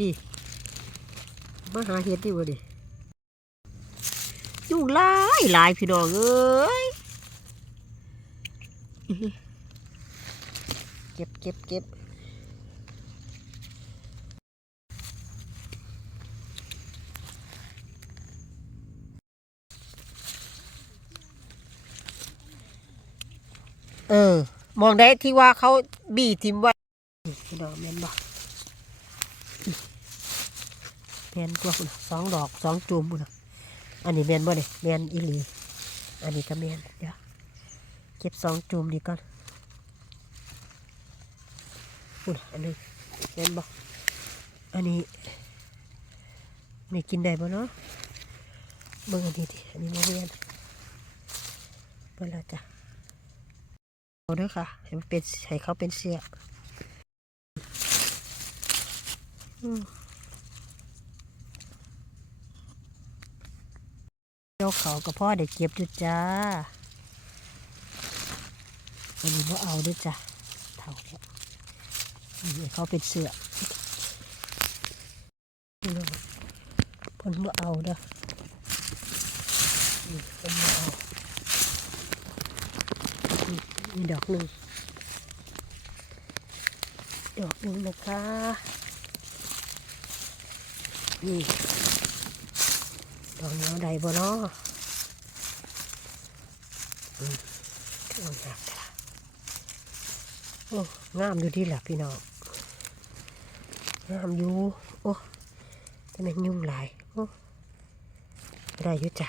นี่มาหาเห็ดดิบ่ดิยุ่หลายหลายพี่น้องเอ้ยเก็บเก็บเก็บเออ มองได้ที่ว่าเขาบีทิมไว้พี่น้องแม่นบ่ แม่นกว่าพุ่นะสองดอกสองจุ่มพุ่นน่ะอันนี้แมนบ่เนี่ยแมนอีหลีอันนี้ก็แมนเดี๋ยวเก็บสองจุ่มดีก่อนพุ่นน่ะอันนี้แมนบ่อันนี้นี่กินได้บ่เนาะเบิ่งอันนี้ดิอันนี้บ่แมนเบิ่งแล้วจ้ะเอาด้วยค่ะให้มันเป็นให้เขาเป็นเสื้ออืม เจ้าเขากับพ่อเด็กเก็บอยู่จ้าอันนี้ว่าเอาด้วยจ้ะเท่าแล้วนี่ให้เขาเป็นเสือเนาะเพ่นว่าเอาเด้อนี่เพ่นว่าเอามีดอกหนึ่งดอกหนึ่งนะคะนี่ ดอกเหนียวใดบ่เนาะอืมโอ้ยงามจ้ะโอ้งามอยู่ที่หลับพี่น้องงามอยู่โอ้จะเป็นยุ่งหลายโอ้ได้ยู่จ้ะ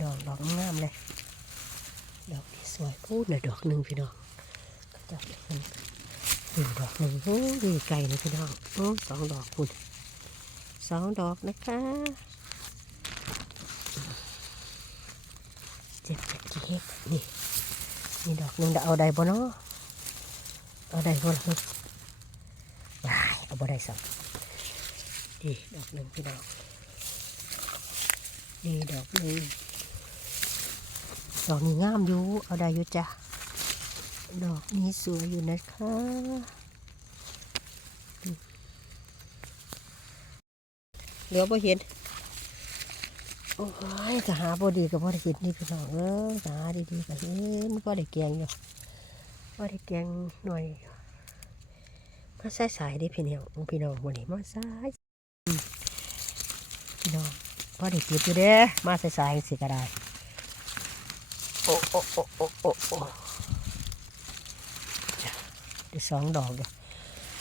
ดอกดอกงามเลย ดอกนี้สวยพูดเลยดอกหนึ่งพี่น้องก็จะเป็น นึ่งดอกหนึ่งโอ้ดีไก่เลยพี่น้องโอ้สองดอกคุณสองดอกนะคะเจ็บเจ็บกี่เฮ็ดนี่นี่ดอกหนึ่งเดี๋ยวเอาใดบ่เนาะเอาใดบ่ล่ะยายเอาบ่ได้สักนี่ดอกหนึ่งพี่น้องนี่ดอกหนี้ดอกนี้งามอยู่เอาได้อยู่จ้ะ ดอกนี้สวยอยู่นะคะเหลือบ่เห็น โอ้ยก็หาบ่ดีก็บ่ได้เห็นนี่พี่น้องเอ้ยก็หาดีๆก็เห็นบ่ได้แกงอยู่บ่ได้แกงหน่อยมาใส่สายด้พี่น้องพี่น้องวันนี้มาใส่อืมพี่น้องพอได้เก็บอยู่เด้มาใส่สายสิก็ได้โอ้โอ้โอ้โอ้โอ้ะได้สองดอกเด้อ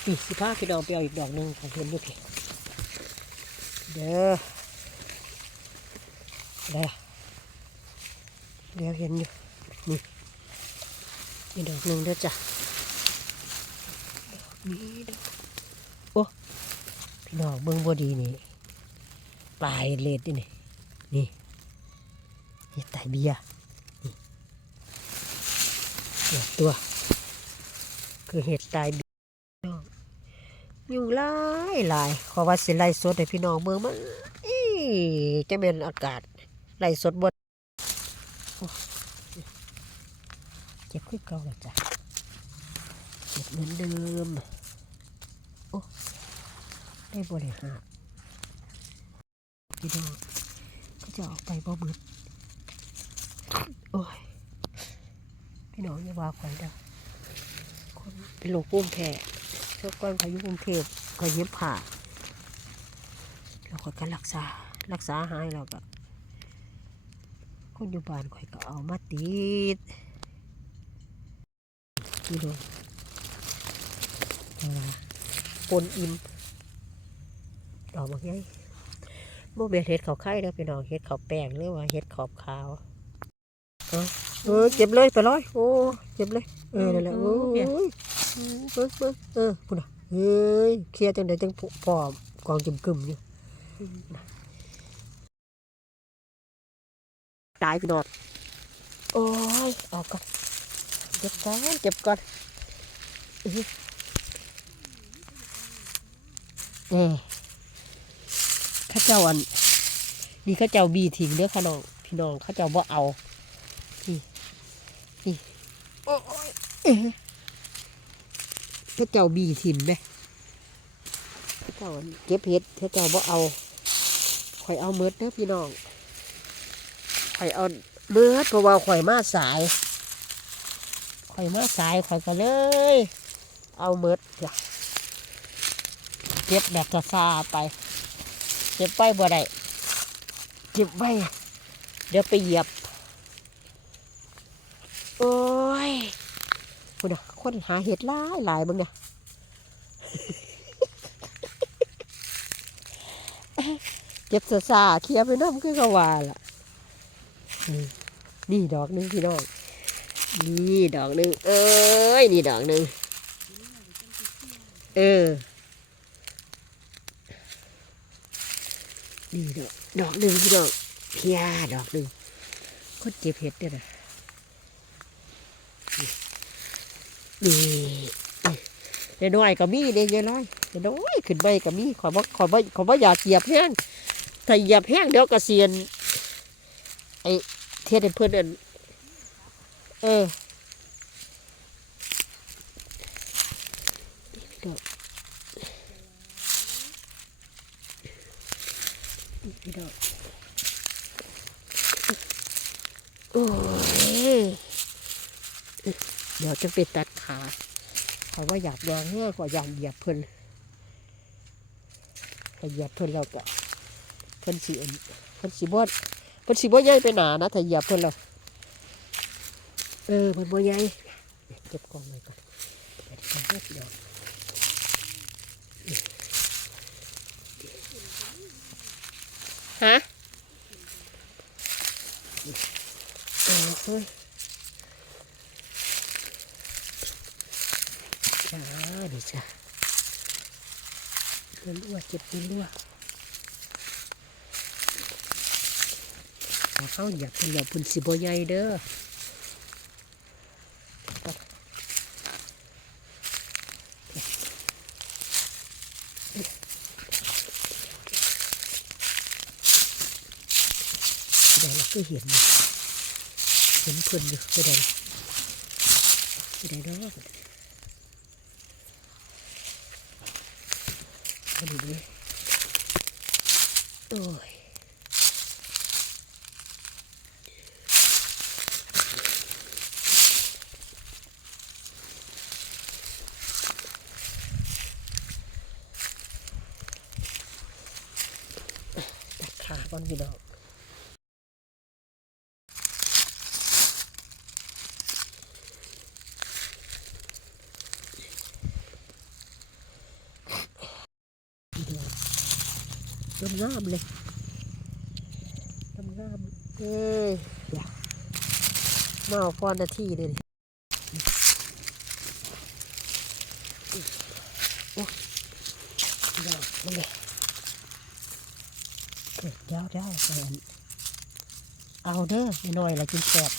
พี่สิพาพี่ดอกไปเอาอีกดอกหนึ่งของเห็นอยู่พี่เด้อได้เดี๋ยวเห็นอยู่นี่นี่ดอกหนึ่งเด้อจ้ะดอกนี้ด้อโอ้พี่น้องเบิ่งบ่ดีนี่ปลายเลดนี่นี่นี่ไตเบียร์นี่เห็ดตัว คือเห็ดไตเบียอยู่หลายหลายขอว่าสิไล่สดให้พี่น้องเมืองมันอีจะเป็นอากาศไล่สดบนเก็บขึ้นเก่าแล้วจ้ะเก็บเหมือนเดิมโอ้ได้บริหารพี่น้องก็จะออกไปบ่มืดโอ้ยพี่น้องอย่าว่าข่อยเด้อ เป็นโรคภูมิแพ้ช่วงก่อนพายุกรุงเทพก็เย็บผ่าแล้วก็การรักษา รักษาหายแล้วก็คนอยู่บ้านข่อยก็เอามาติดพี่น้องเอาล่ะปนอิ่มดอกมากไงบ่แม่นเห็ดเขาไข่เด้อพี่น้องเห็ดเขาแป้งหรือว่าเห็ดขอบขาว เอาเออเก็บเลยไปเลยโอ้เก็บเลย เออนั่นแหละโอ้ยเออเออเออพุ่นน่ะเฮ้ยเคลียร์จังไดจังพร้อมกองจุ่มกึ่มอยู่ตายพี่น้องโอ้ยเอาก่อนเก็บก่อนเก็บก่อนอื้อนี่ข้าเจ้าอันนี่ข้าเจ้าบีทิ้งเด้อค่ะน้องพี่น้องข้าเจ้าบ่เอานี่นี่โอ้ย เอ๊ะพระเจ้าบีถิ่มไหมพระเจ้าเก็บเห็ดพระเจ้าบ่เอาข่อยเอาเมิดเด้อพี่น้องข่อยเอาเมิดเพราะว่าข่อยมาสายข่อยมาสายข่อยก็เลย เอาเมิดเก็บแบบซาไปเก็บไว้บ่ได้เก็บไว้เดี๋ยวไปเหยียบ โอ้ย คุณน่ะคนหาเห็ดหลายหลายบ้างเนี่ยเก็บซาซาเคลียร์ไปน้ำคือเขาว่าล่ะนี่ดอกหนึงพี่น้องนี่ดอกหนึ่งเอ้ยนี่ดอกหนึ่งเออนี่ดอกดอกหนึ่งพี่น้องเพียดอกหนึ่งคนเก็บเห็ดเนี่ยนะ นี่นี่น้อยก็มีเนี่ยยายน้อยน้อยขึ้นไปก็มีขอยบ่ขอยบ่ขอยบ่อยากเหยียบแห้งถ้าเหยียบแห้งเดี๋ยวกระเซียนไอ้เทียนเพื่อนเออโอ้ย เดี๋ยวจะไปตัดขาเขอยว่าอยากยางเงี้ยขอยอยากเหยียบเพิ่นขอยเหยียบเพิ่นแล้วก็เพิ่นสีเพิ่นสีบดเพิ่นสีบดใหญ่ไปหนานะถ้าเหยียบเพิ่นแล้วเออเพิ่นบ่ใหญ่เก็บกองไว้ก่อนเดี๋ยวจะให้พี่น้องฮะเออเฮ้ย จ้าดี จ้ะเงินรั่วเจ็บเงินรั่วเอเข้าอย่าเป็นอย่าพุ่นสิบใหญ่เด้อเดี๋ยวเราก็เห็นเห็นเพิ่อนอยู่ไม่ได้ไม่ได้ดอก อันนี้ดิโอ้ยตัดขาก่อนพี่น้อง ต้นงามเลยต้นงามเอ้ยมาเอาฟอนนาทีเลยโอ้ยเดี๋ยวมันเลยเกิดเจ้าเจ้าแฟนเอาเด้อไม่น้อยละกินแสบ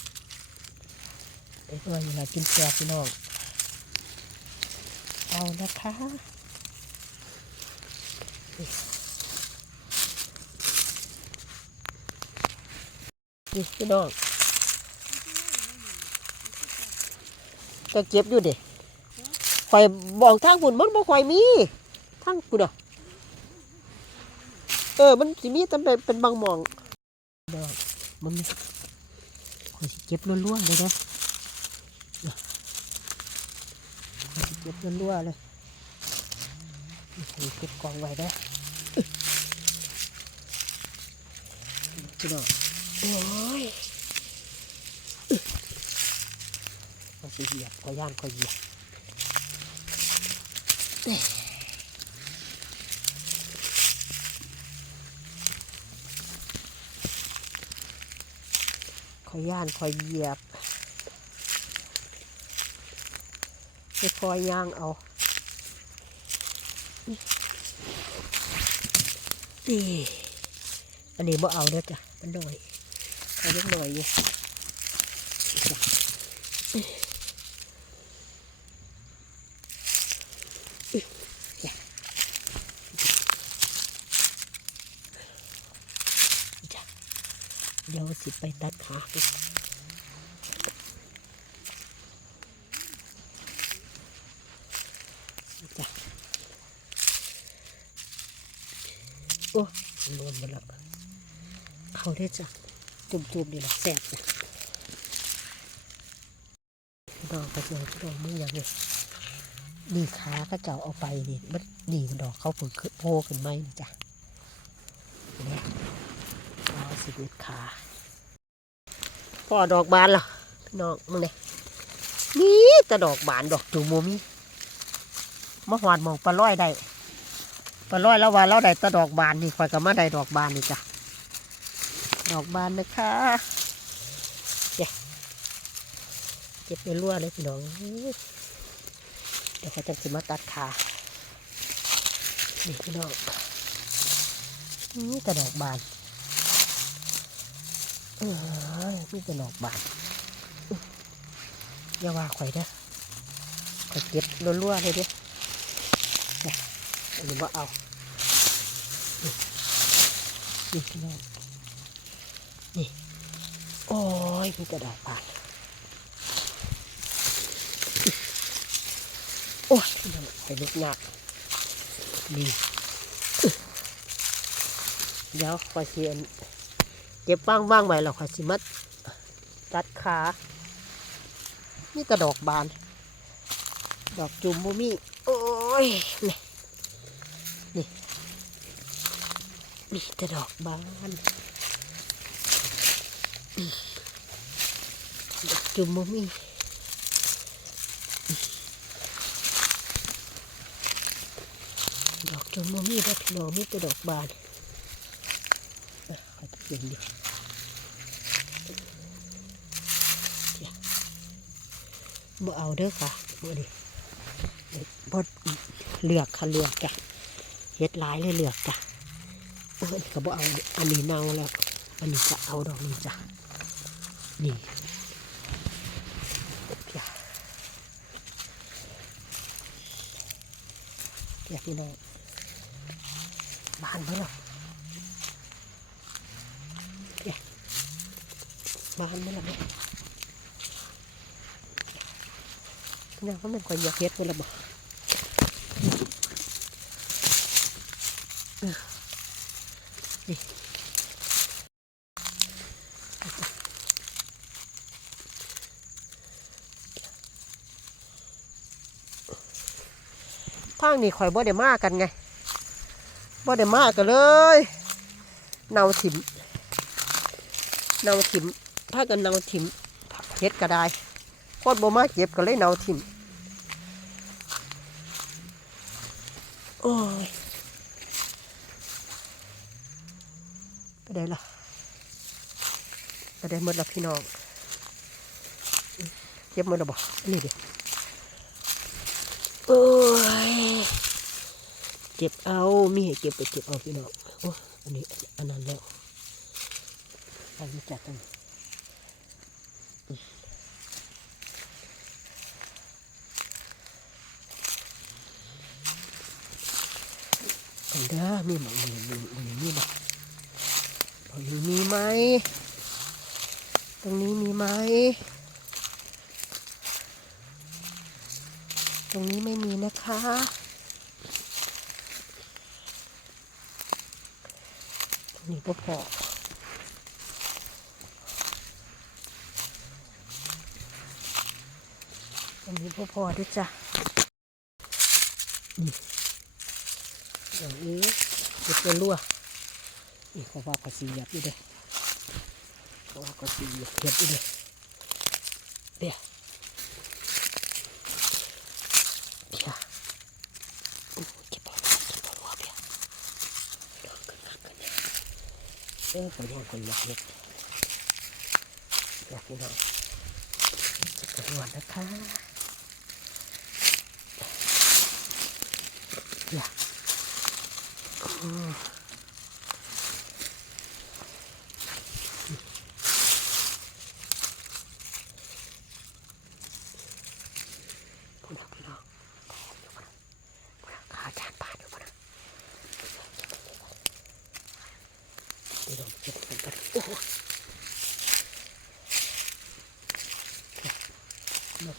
ไอ้น้อยละกินแสบพี่น้อง เอานะคะ นี่พี่น้องก็เก็บอยู่เด็ข่อยบอกทางฝุ่นมันบ่ข่อยมีทางฝุ่นอะเออ มันสิมีแต่เป็นเป็นบางหมองเดี๋ยวมึงนี่ข่อยเก็บล้วนๆเลยนี่ยข่อยเก็บล้วนๆเลยข่อยเก็บกองไว้เด้อพี่น้อง โอ้ยมาสิเหยียบขอย่านขอเหยียบเอ้ยขอย่านขอเหยียบไปคอยย่างเอานี่อันนี้บ่เอาเด้อจ้ะมันหน่อย เอาเล็กหน่อยเอยู่เดี๋ยวสิไปตัดขาจ้ะโอ้รวนมดแล้วเขาได้จ้ะ ตุ่มๆนี่แหละแซ่บดอกกระเจียวดอกมืออย่างนี้นี่ขาก็เจ้าเอาไปนี่มันนี่มันดอกเขาผึ่งขึ้นโผล่ขึ้นไหมนี่จ้ะเนี่ยเอาสิบเอ็ดขาพ่อดอกบานเหรอพี่น้องมึงเนี่ยนี่แต่ดอกบานดอกจูโมมีมะหวานหมองปลาร้อยได้ปลาร้อยแล้วว่าเราได้ตะดอกบานนี่คอยกับมาได้ดอกบานนี่จ้ะ ดอกบานนะคะเจ๊เก็บไปรั่วเลยพี่น้อง เดี๋ยวเขาจะสิมาตัดขานี่พี่น้องนี่แต่ดอกบานเออนี่แต่ดอกบานอย่าว่าข่อยเด้อข่อยเก็บรั่วๆเลยเด้อเนี่ยอันนี้ว่าเอานี่พี่น้อง โอ้ยมีกระดาษบานโอ้ยพี่น้องไปลุกหนักนี่เดี๋ยวคอยเสียนเก็บว่างว่างไว้แล้วคอยสิมัดตัดขานี่กระดอกบาน ดอกจุ่มบุมีโอ้ย นี่ นี่มีแต่ดอกบาน จุ่มบ่มีดอกจุ่มบ่มีดอกพี่น้องมีแต่ดอกบานอะขอเปลี่ยนดิบ่เอาเด้อค่ะบ่ดิบ่เลือกค่ะเลือกจ้ะเฮ็ดหลายเลยเลือกจ้ะโอ้ยก็บ่เอาอันนี้เน่าแล้ว อันนี้จะเอาดอกนี้จ้ะ นี่เพียเพียพี่น้องบ้านเมื่อหรอเพียบ้านเมื่อหรอเนี่ยพี่น้องก็เป็นคนอยากเฮ็ดเมื่อหรอบ่ ทางนี้ข่อยบ่ได้มากันไงบ่ได้มากันเลยเนาถิ่มเนาถิ่มถ้ากันเนาถิ่มเฮ็ดก็ได้โคตรบ่มาเก็บก็เลยเนาถิ่มโอ้ยไปได้ละไปได้หมดและพี่น้องเก็บหมดและบ่อันนี้เดียว โอ้ยเก็บเอามีให้เก็บไปเก็บเอาพี่น้องโอ้อันนี้อันนั้นแล้วไปจัดกันอันเด้อมีหมองมีมีมีมีบ่ตรงนี้มีไหมตรงนี้มีไหม ตรงนี้ไม่มีนะคะ ตรงนี้ก็พอตรงนี้ก็พอด้วยจ้ะนี่อย่างนี้เก็บเป็นรั่วนี่เขาว่าก็สีหยับอยู่เด้อเขาว่าก็สีหยับเก็บอยู่เด้อเดี๋ยว เพียโอ้เก็บเอาเก็บเอาว่าเพียดอกกันนักกันเนี่ยเอ้ยคนยังคนอยากเห็ดอยากพี่น้องจะกระวดนะคะอยากอืม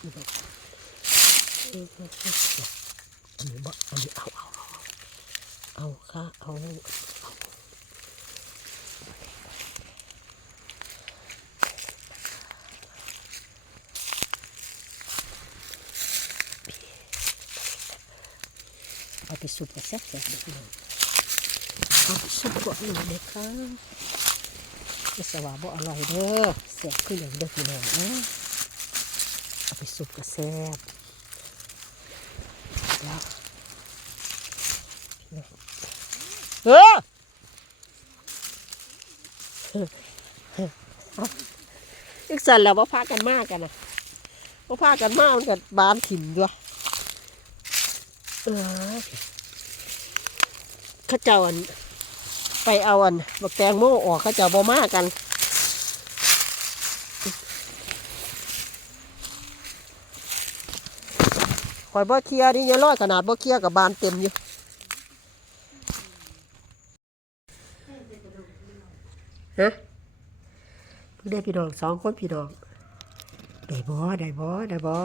อัค่อัเอาเอาเอาเอาค่ะเอาเอาเอาไปสุกกระแซกแบบนี้เอาไปสุกก่อนเลยค่ะจะสว่าบ่อร่อยเด้อเสียบขึ้นเลยเด้อพี่น้องนะ สุกกับแซ่บเดี๋ยวเออเอาอีกสันแล้วว่าพากันมากกันนะว่าพากันมากมันกับบานถิ่มด้วยเออข้าเจ้าอัน ไปเอาอันบักแตงโมออกข้าเจ้าบ่มากัน ข่อยบ่เคลียร์นี่ยังร้อยขนาดบ่เคลียร์กับบานเต็มอยู่ฮะเพิ่งได้พี่น้องสองคนพี่น้องได้บ่ได้บ่ได้บ่